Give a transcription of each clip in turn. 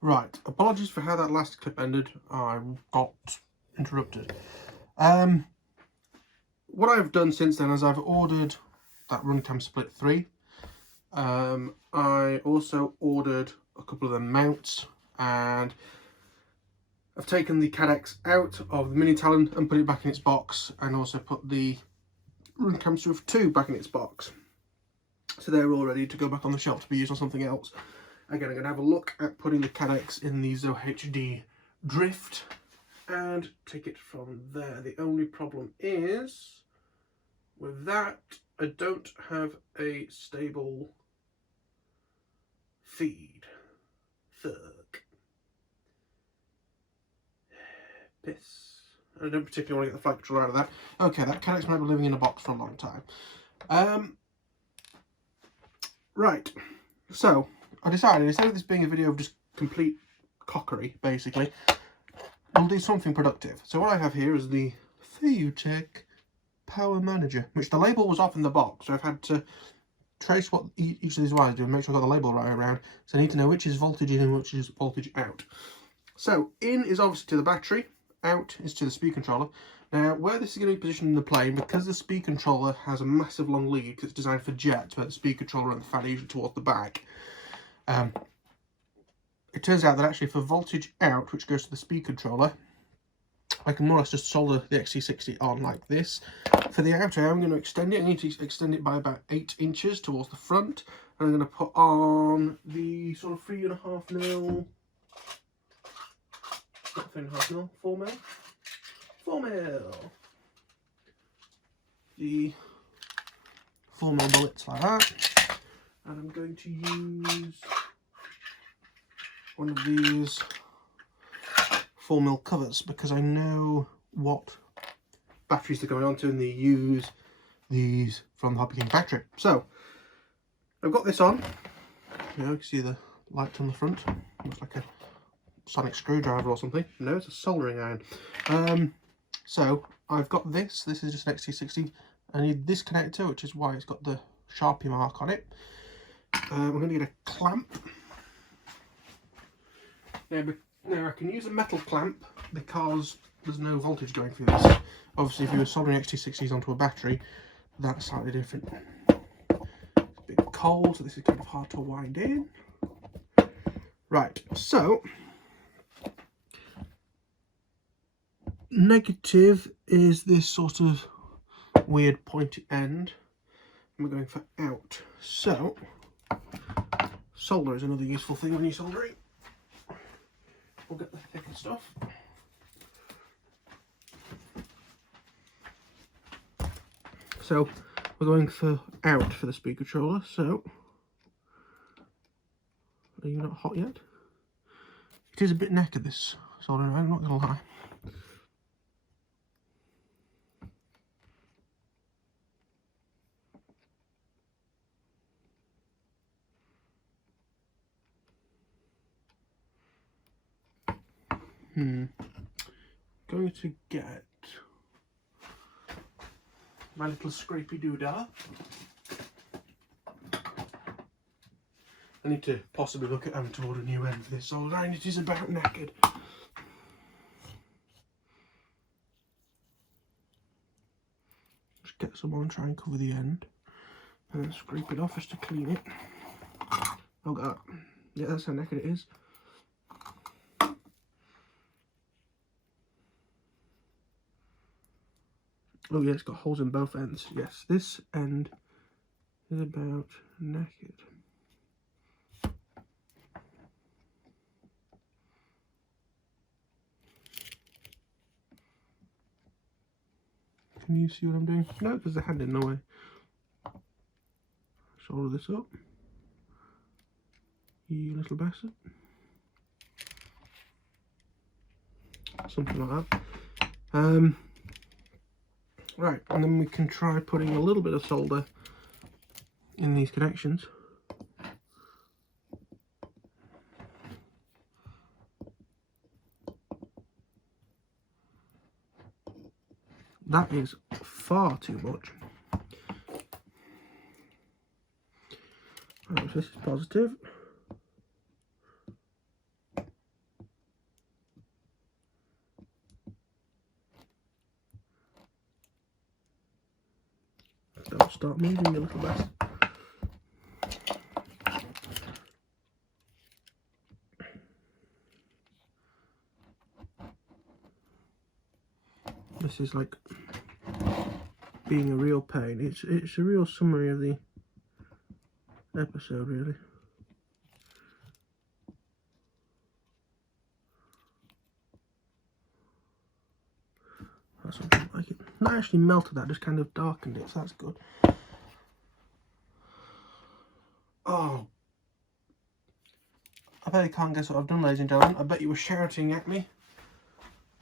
Right, apologies for how that last clip ended. I got interrupted. What I've done since then is I've ordered that Runcam Split 3. I also ordered a couple of the mounts, and I've taken the Cadex out of the Mini Talon and put it back in its box, and also put the Runcam Swift 2 back in its box. So they're all ready to go back on the shelf to be used on something else. Again, I'm going to have a look at putting the Cadex in the ZOHD Drift and take it from there. The only problem is, with that, I don't have a stable feed. Fuck. Piss. I don't particularly want to get the flight controller out of that. Okay, that Cadex might be living in a box for a long time. Right, so I decided, instead of this being a video of just complete cockery, basically, we'll do something productive. So what I have here is the Theutech Power Manager, which the label was off in the box, so I've had to trace what each of these wires do and make sure I got the label right around. So I need to know which is voltage in and which is voltage out. So in is obviously to the battery, out is to the speed controller. Now, where this is going to be positioned in the plane, because the speed controller has a massive long lead, because it's designed for jets, where the speed controller and the fan are usually towards the back, it turns out that actually for voltage out, which goes to the speed controller, I can more or less just solder the XT60 on like this. For the outer, I'm going to extend it. I need to extend it by about 8 inches towards the front. And I'm going to put on the sort of 3.5mm, not 3.5mm, 4mm. 4mm. The 4mm bullets like that. And I'm going to use one of these 4mm covers, because I know what batteries they're going onto, and they use these from the Hobby King factory. So I've got this on. You know, you can see the light on the front. Looks like a sonic screwdriver or something. No, it's a soldering iron. So I've got this. This is just an XT60. I need this connector, which is why it's got the Sharpie mark on it. I'm going to get a clamp. Now I can use a metal clamp because there's no voltage going through this. Obviously, if you were soldering XT60s onto a battery, that's slightly different. It's a bit cold, so this is kind of hard to wind in. Right, so negative is this sort of weird pointy end, and we're going for out. So solder is another useful thing when you're soldering. We'll get the thicker stuff. So we're going for out for the speed controller. So are you not hot yet? It is a bit knackered, this soldering iron, I'm not going to lie. Going to get my little scrapey doodah. I need to possibly look at having to order a new end for this soldering iron. It is about knackered. Just get some on, try and cover the end, and then scrape it off just to clean it. Oh god, yeah, that's how knackered it is. Oh yeah, it's got holes in both ends. Yes, this end is about naked. Can you see what I'm doing? No, because the hand in the way. Solder this up. You little bastard. Something like that. Right, and then we can try putting a little bit of solder in these connections. That is far too much. Right, so this is positive. start moving, you little bastard. This is like being a real pain. It's a real summary of the episode, really. That's something like it. Not actually melted that, just kind of darkened it, so that's good. Oh, I bet you can't guess what I've done, ladies and gentlemen. I bet you were shouting at me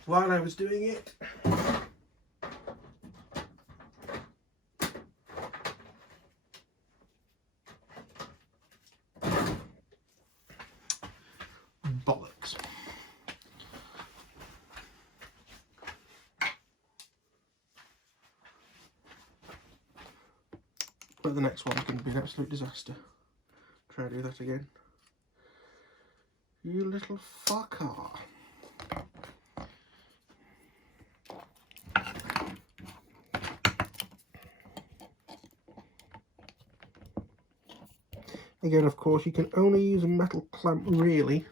while I was doing it. Bollocks. But the next one's going to be an absolute disaster. Try to do that again. You little fucker. Again, of course, you can only use a metal clamp, really,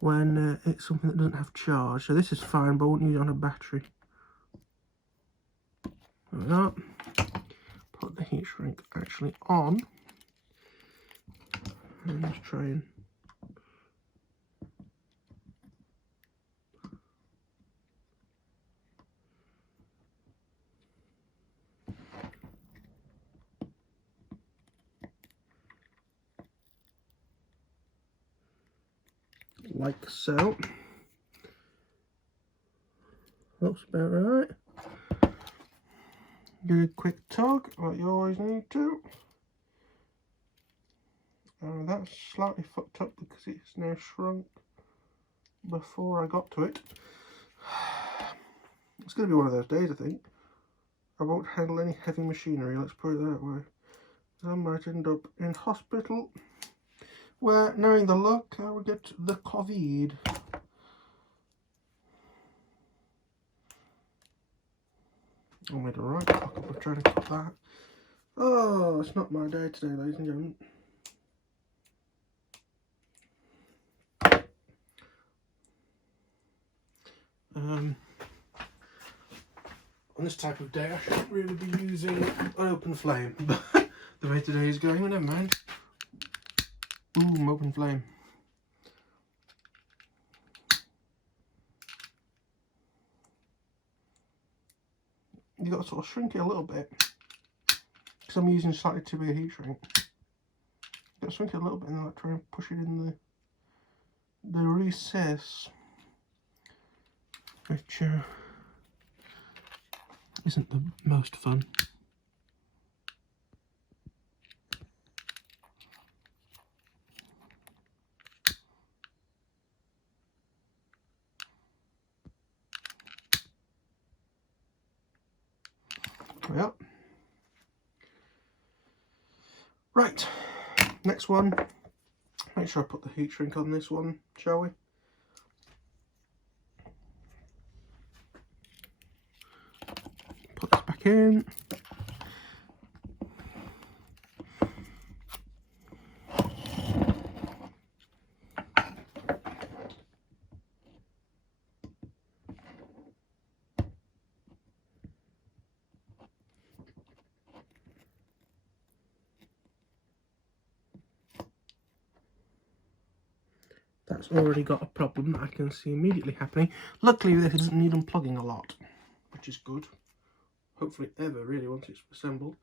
when it's something that doesn't have charge. So this is fine, but I wouldn't use it on a battery. There we go. Put the heat shrink actually on. And just try and like so. Looks about right. Give it a quick tug, like you always need to. That's slightly fucked up because it's now shrunk before I got to it. It's going to be one of those days, I think. I won't handle any heavy machinery, let's put it that way. I might end up in hospital, where, knowing the luck, I will get the COVID. I made a right fuck up of trying to cut that. Oh, it's not my day today, ladies and gentlemen. On this type of day, I shouldn't really be using an open flame, but the way today is going, well, never mind. Boom, open flame. You got to sort of shrink it a little bit because I'm using slightly too big a heat shrink. You got to shrink it a little bit and then try and push it in the recess, which isn't the most fun. Well, right, next one. Make sure I put the heat shrink on this one, shall we? Put this back in. That's already got a problem that I can see immediately happening. Luckily, this doesn't need unplugging a lot, which is good. Hopefully ever, really, once it's assembled.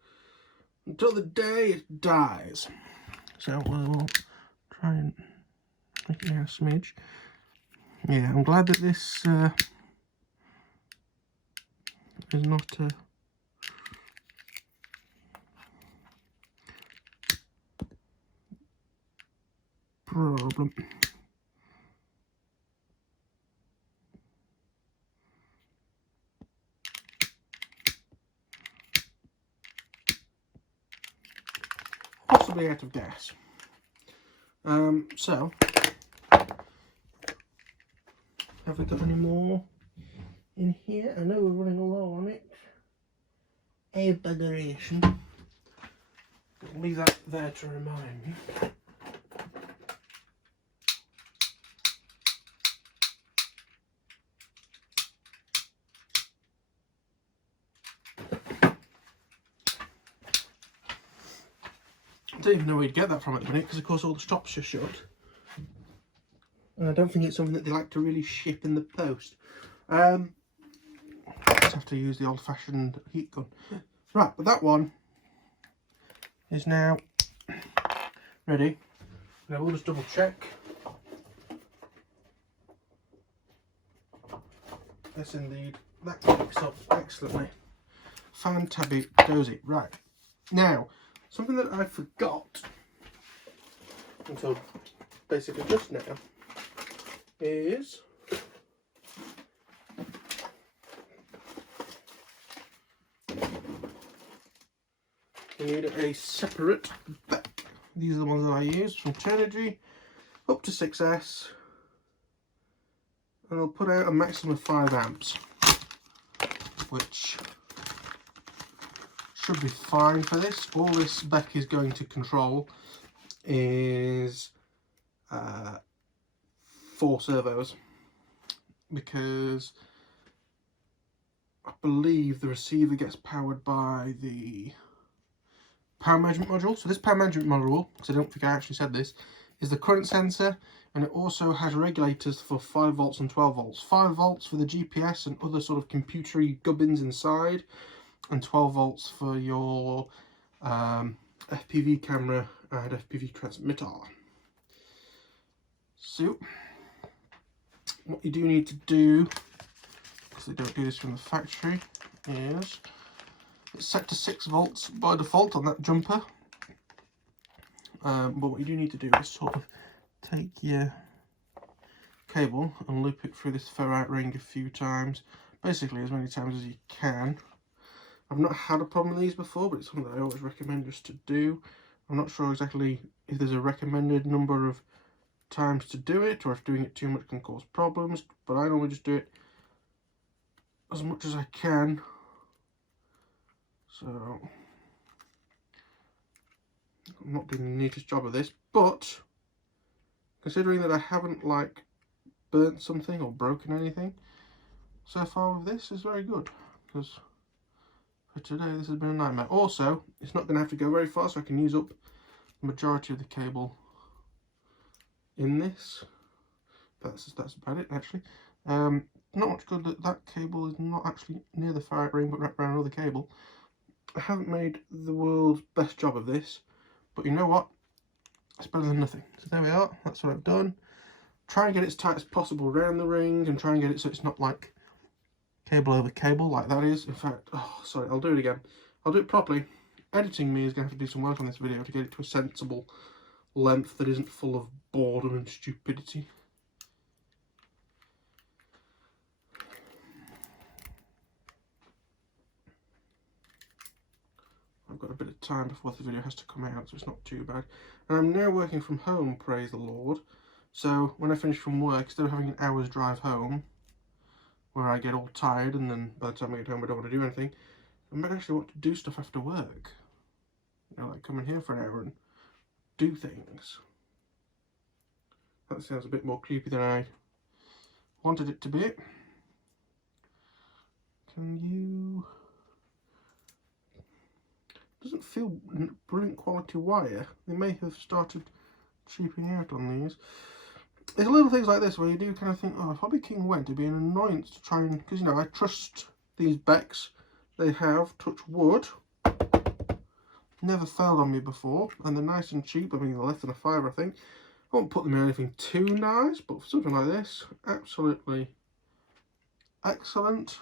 Until the day it dies. So we'll try and make it a smidge. Yeah, I'm glad that this is not a problem. Possibly out of gas. So, have we got any more in here? I know we're running low on it. a buggeration. I'll leave that there to remind me. I don't even know where you'd get that from at the minute, because of course all the stops are shut. And I don't think it's something that they like to really ship in the post. Just have to use the old-fashioned heat gun. Right, but that one is now ready. Now we'll just double check. Yes indeed, that cooks up excellently. Fantabby-dozy. Right, now something that I forgot until basically just now is we need a separate BEC. These are the ones that I use from Turnigy up to 6S, and I'll put out a maximum of 5 amps, which should be fine for this. All this BEC is going to control is 4 servos, because I believe the receiver gets powered by the power management module. So this power management module, because I don't think I actually said this, is the current sensor, and it also has regulators for 5 volts and 12 volts. 5 volts for the GPS and other sort of computery gubbins inside, and 12 volts for your FPV camera and FPV transmitter. So what you do need to do, because they don't do this from the factory, is it's set to 6 volts by default on that jumper. But what you do need to do is sort of take your cable and loop it through this ferrite ring a few times, basically as many times as you can. I've not had a problem with these before, but it's something that I always recommend just to do. I'm not sure exactly if there's a recommended number of times to do it, or if doing it too much can cause problems, but I normally just do it as much as I can. So I'm not doing the neatest job of this, but considering that I haven't like burnt something or broken anything so far with this, is very good, because for today this has been a nightmare. Also, it's not going to have to go very far, so I can use up the majority of the cable in this. That's about it actually. Not much good that that cable is not actually near the ferrite ring, but wrapped around another cable. I haven't made the world's best job of this, but you know what? It's better than nothing. So there we are. That's what I've done. Try and get it as tight as possible around the ring, and try and get it so it's not like cable over cable like that is. In fact, oh sorry, I'll do it again. I'll do it properly. Editing me is going to have to do some work on this video to get it to a sensible length that isn't full of boredom and stupidity. I've got a bit of time before the video has to come out, so it's not too bad. And I'm now working from home, praise the Lord. So when I finish from work, instead of having an hour's drive home, where I get all tired and then by the time I get home I don't want to do anything, I might actually want to do stuff after work. You know, like come in here for an hour and do things. That sounds a bit more creepy than I wanted it to be. Can you... Doesn't feel brilliant quality wire. They may have started cheaping out on these. There's little things like this where you do kind of think, oh, if Hobby King went, it'd be an annoyance to try and, because you know, I trust these BECS. They have, touch wood, never failed on me before, and they're nice and cheap. I mean, they're less than £5, I think. I won't put them in anything too nice, but for something like this, absolutely excellent.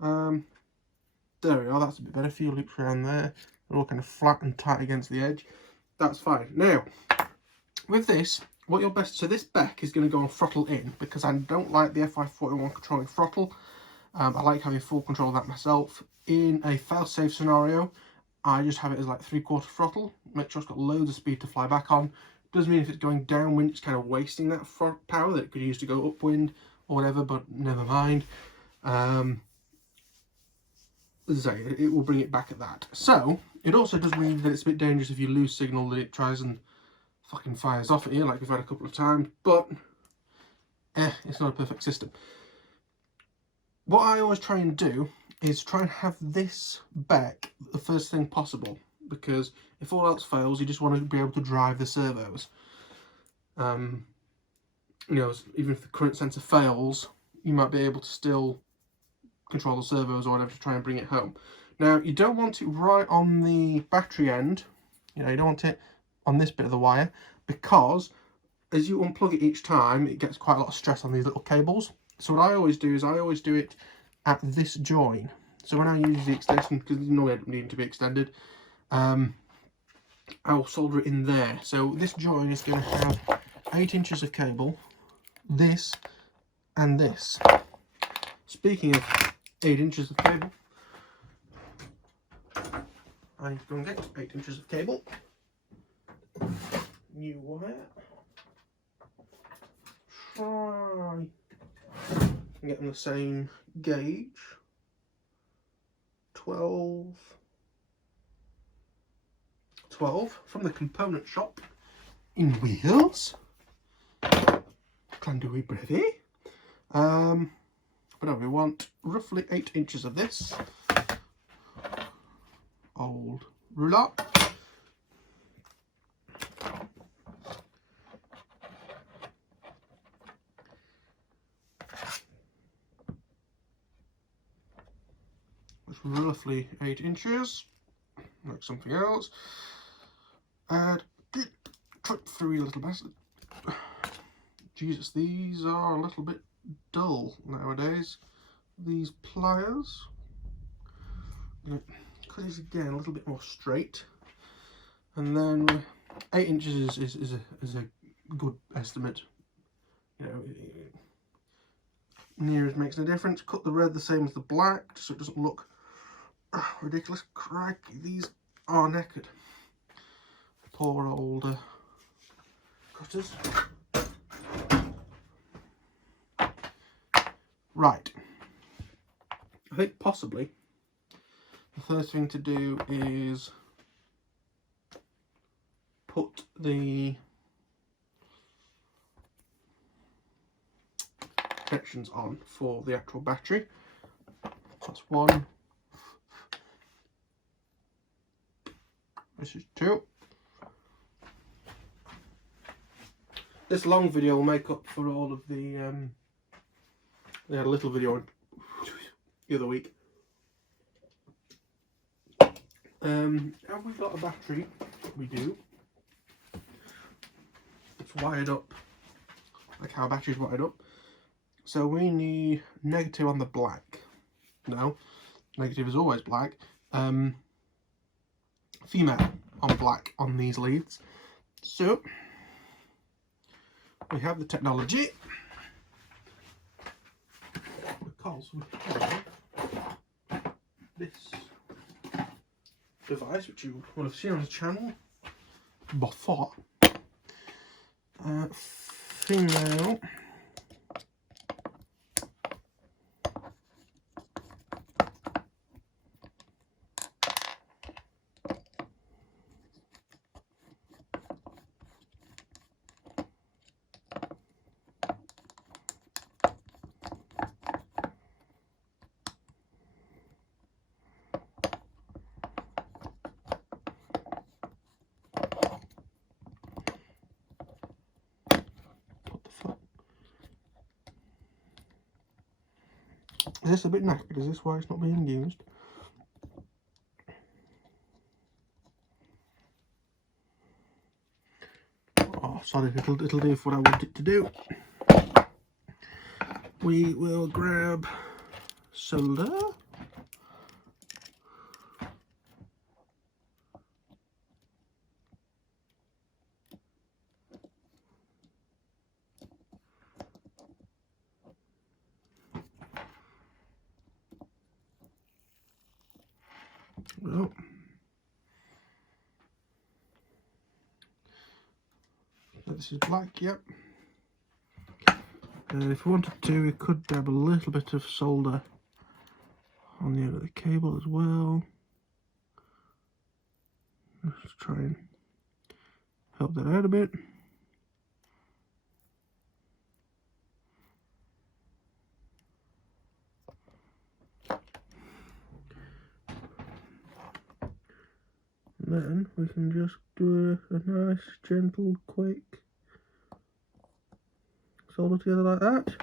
There we are, that's a bit better. A few loops around there. They're all kind of flat and tight against the edge. That's fine. Now, with this, what you're best... So this BEC is going to go on throttle in, because I don't like the FI41 controlling throttle. I like having full control of that myself. In a fail-safe scenario, I just have it as like 3/4 throttle. Make sure it's got loads of speed to fly back on. Does mean if it's going downwind, it's kind of wasting that power that it could use to go upwind or whatever, but never mind. as I say, it will bring it back at that. So it also does mean that it's a bit dangerous if you lose signal, that it tries and fucking fires off at you, like we've had a couple of times. But it's not a perfect system. What I always try and do is try and have this back the first thing possible, because if all else fails, you just want to be able to drive the servos. You know, even if the current sensor fails, you might be able to still control the servos or whatever to try and bring it home. Now, you don't want it right on the battery end. You know, you don't want it on this bit of the wire, because as you unplug it each time, it gets quite a lot of stress on these little cables. So what I always do is I always do it at this join. So when I use the extension, because there's no need to be extended, I'll solder it in there. So this join is going to have 8 inches of cable, this and this. Speaking of 8 inches of cable, I'm going to get 8 inches of cable, new wire, try and get them the same gauge, 12 from the component shop in Wales, Clandui Brevi. But no, we want roughly 8 inches of this old ruler. Which roughly 8 inches, like something else. And trip through a little bastard. Jesus, these are a little bit dull nowadays. These pliers. Cut it again a little bit more straight, and then 8 inches is a good estimate. You know, near as makes no difference. Cut the red the same as the black, so it doesn't look ridiculous. Crikey, these are knackered. Poor old cutters. Right. I think possibly the first thing to do is put the connections on for the actual battery. That's 1. This is 2. This long video will make up for all of the they had a little video the other week. Have we got a battery? We do. It's wired up like how a battery's wired up. So we need negative on the black. No, negative is always black. Female on black on these leads. So we have the technology, because we have this device, which you will have seen on the channel before. Female Is this a bit knackered? Is this why it's not being used? Oh, sorry, it'll do for what I want it to do. We will grab solder. Well, this is black, yep. If we wanted to, we could dab a little bit of solder on the end of the cable as well. Let's try and help that out a bit. And then we can just do a nice, gentle, quick solder together like that.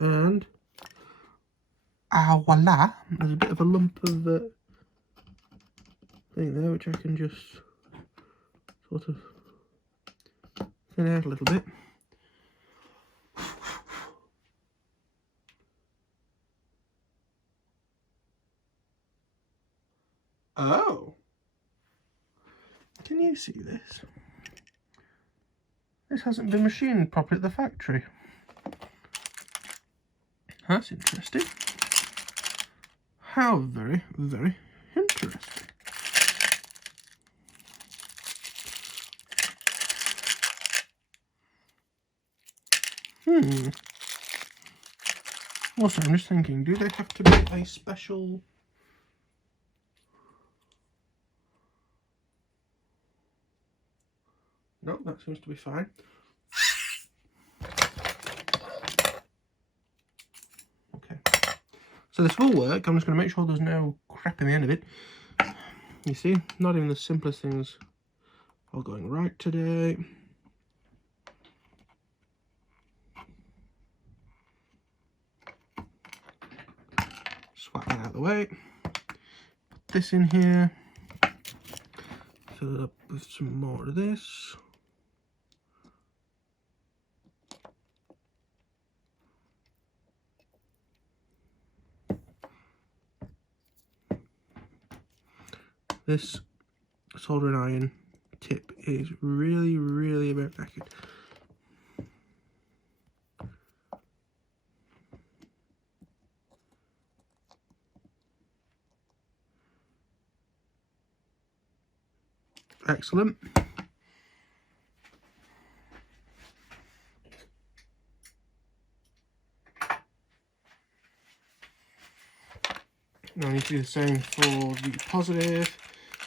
And voila! There's a bit of a lump of thing there, which I can just sort of thin out a little bit. Oh! Can you see this? This hasn't been machined properly at the factory. That's interesting. How very, very interesting. Also, I'm just thinking, do they have to be a special... No, that seems to be fine. Okay. So this will work. I'm just going to make sure there's no crap in the end of it. You see, not even the simplest things are going right today. Swap that out of the way. Put this in here. Fill it up with some more of this. This soldering iron tip is really, really about accurate. Excellent. Now I need to do the same for the positive.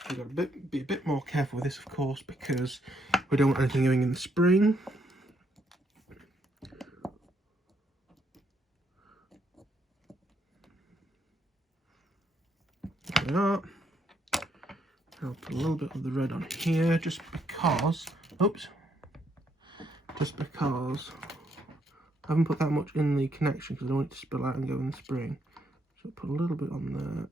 We've got to be a bit more careful with this, of course, because we don't want anything going in the spring. There we are. I'll put a little bit of the red on here, just because, oops, just because I haven't put that much in the connection because I don't want it to spill out and go in the spring. So put a little bit on there.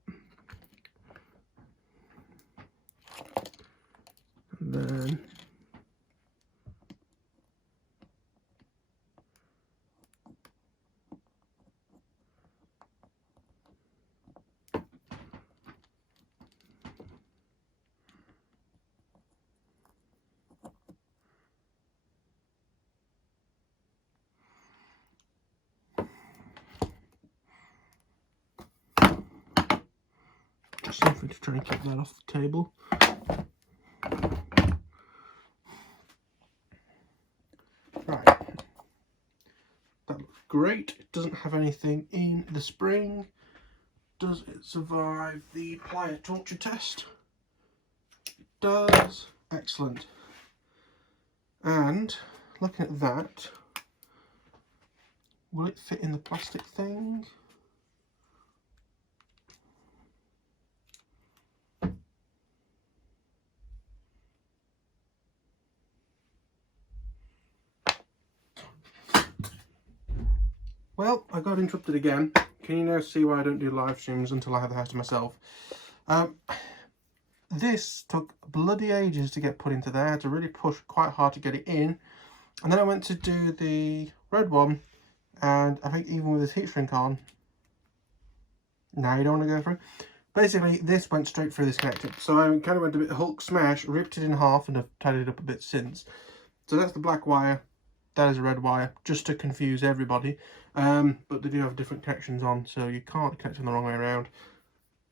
And then just something to try and keep that off the table. Right, that looks great. It doesn't have anything in the spring. Does it survive the plier torture test? It does. Excellent. And looking at that, will it fit in the plastic thing? Well, I got interrupted again. Can you now see why I don't do live streams until I have the house to myself? This took bloody ages to get put into there. I had to really push quite hard to get it in. And then I went to do the red one, and I think even with this heat shrink on, now you don't want to go through. Basically, this went straight through this connector. So I kind of went a bit Hulk smash, ripped it in half, and have tidied it up a bit since. So that's the black wire. That is a red wire, just to confuse everybody. But they do have different connections on, so you can't connect them the wrong way around.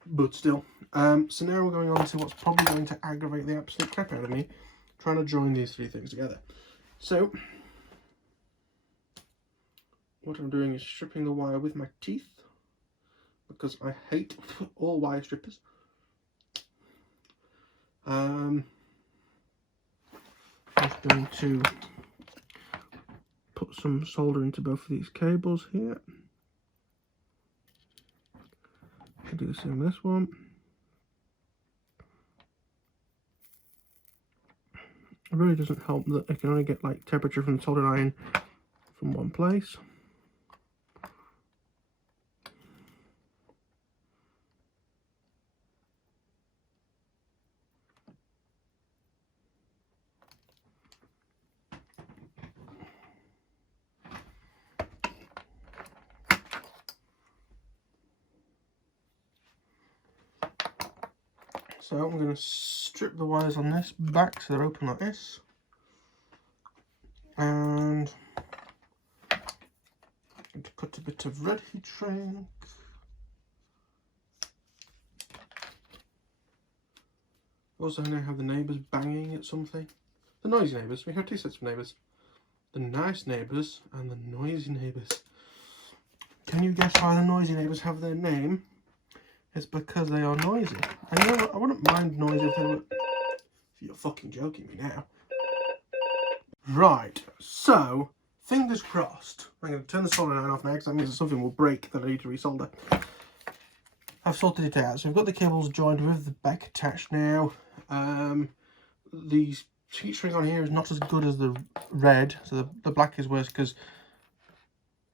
But still. So now we're going on to what's probably going to aggravate the absolute crap out of me, trying to join these three things together. So, what I'm doing is stripping the wire with my teeth. because I hate all wire strippers. I'm just going to put some solder into both of these cables here. I'll do the same with this one. It really doesn't help that I can only get like temperature from the soldering iron from one place. So I'm going to strip the wires on this back so they're open like this. And I'm going to cut a bit of red heat shrink. Also, now have the neighbours banging at something. The noisy neighbours. We have two sets of neighbours. The nice neighbours and the noisy neighbours. Can you guess why the noisy neighbours have their name? It's because they are noisy. And you know what? I wouldn't mind noise if they were... You're fucking joking me now. Right, so, fingers crossed. I'm going to turn the soldering iron off now because that means that something will break that I need to resolder. I've sorted it out. So we've got the cables joined with the BECS attached now. The heat shrink on here is not as good as the red, so the black is worse because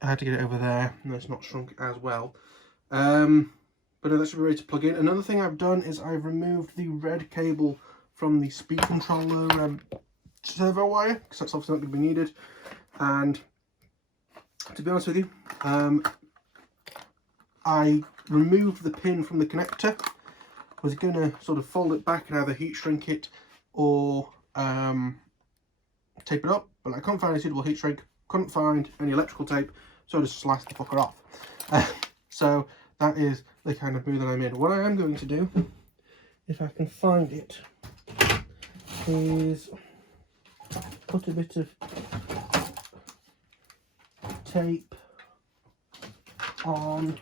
I had to get it over there and it's not shrunk as well. But that should be ready to plug in. Another thing I've done is I've removed the red cable from the speed controller servo wire, because that's obviously not going to be needed. And to be honest with you, I removed the pin from the connector. I was going to sort of fold it back and either heat shrink it or tape it up, but I couldn't find a suitable heat shrink, couldn't find any electrical tape, so I just sliced the fucker off. So that is the kind of move that I'm in. What I am going to do, if I can find it, is put a bit of tape on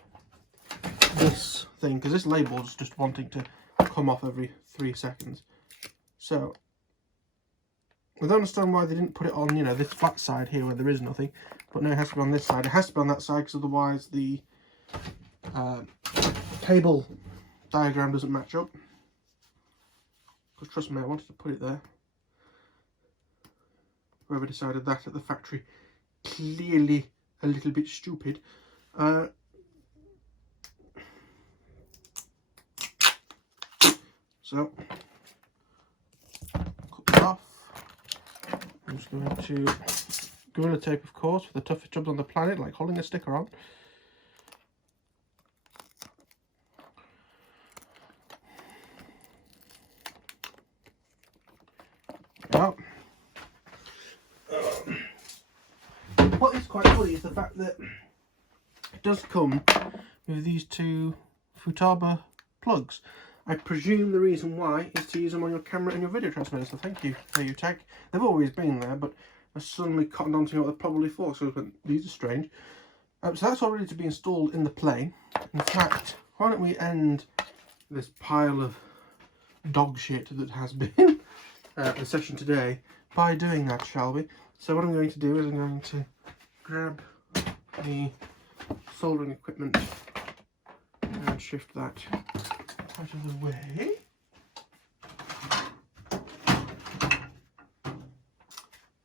this thing, because this label's just wanting to come off every 3 seconds. So I don't understand why they didn't put it on, you know, this flat side here where there is nothing, but no, it has to be on this side. It has to be on that side because otherwise the cable diagram doesn't match up. Because trust me, I wanted to put it there. Whoever decided that at the factory, clearly a little bit stupid. So, cut that off. I'm just going to Gorilla Tape, of course, for the toughest jobs on the planet, like holding a sticker on. Well, what is quite funny is the fact that it does come with these two Futaba plugs. I presume the reason why is to use them on your camera and your video transmitter, so thank you, Tech. They've always been there, but I suddenly cottoned on to what they're probably for, so I went, these are strange. So that's all ready to be installed in the plane. In fact, why don't we end this pile of dog shit that has been the session today by doing that, shall we? So what I'm going to do is I'm going to grab the soldering equipment and shift that out of the way.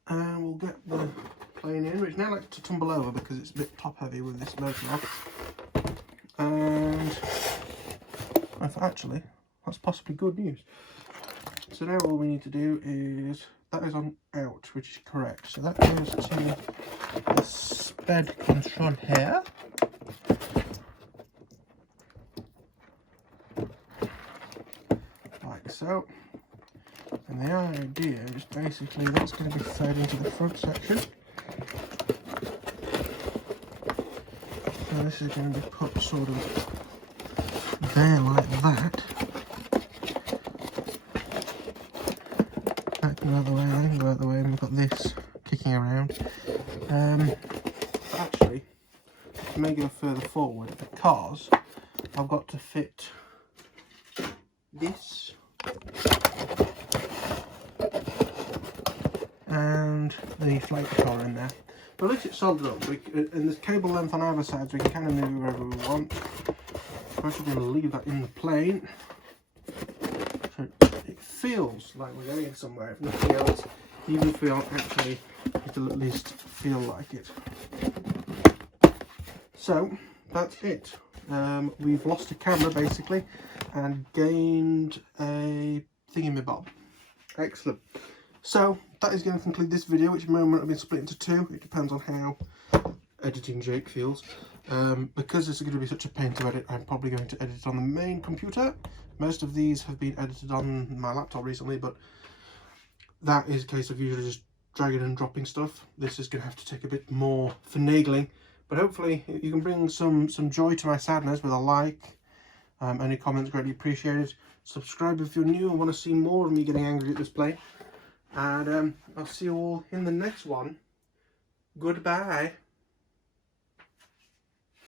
And we'll get the plane in, which now likes to tumble over because it's a bit top heavy with this motor off. And actually, that's possibly good news. So now all we need to do is, that is on out, which is correct. So that goes to the sped control here. Like so. And the idea is basically that's going to be fed into the front section. So this is going to be put sort of there like that. That can go the way, I can go out the way, and we've got this kicking around. But actually, it may go further forward because I've got to fit this and the flight controller in there. But at least it's soldered up, and there's cable length on either side, so we can kind of move wherever we want. I'm actually going to leave that in the plane, so it feels like we're going somewhere, if nothing else, even if we aren't actually, it'll at least feel like it. So that's it. We've lost a camera basically and gained a thingy-my-bob. Excellent. So that is going to conclude this video, which at the moment I've been split into two. It depends on how editing Jake feels. Because this is going to be such a pain to edit, I'm probably going to edit it on the main computer. Most of these have been edited on my laptop recently, but that is a case of usually just dragging and dropping stuff. This is going to have to take a bit more finagling, but hopefully you can bring some joy to my sadness with a like. Any comments greatly appreciated. Subscribe if you're new and want to see more of me getting angry at this plane. And I'll see you all in the next one. Goodbye.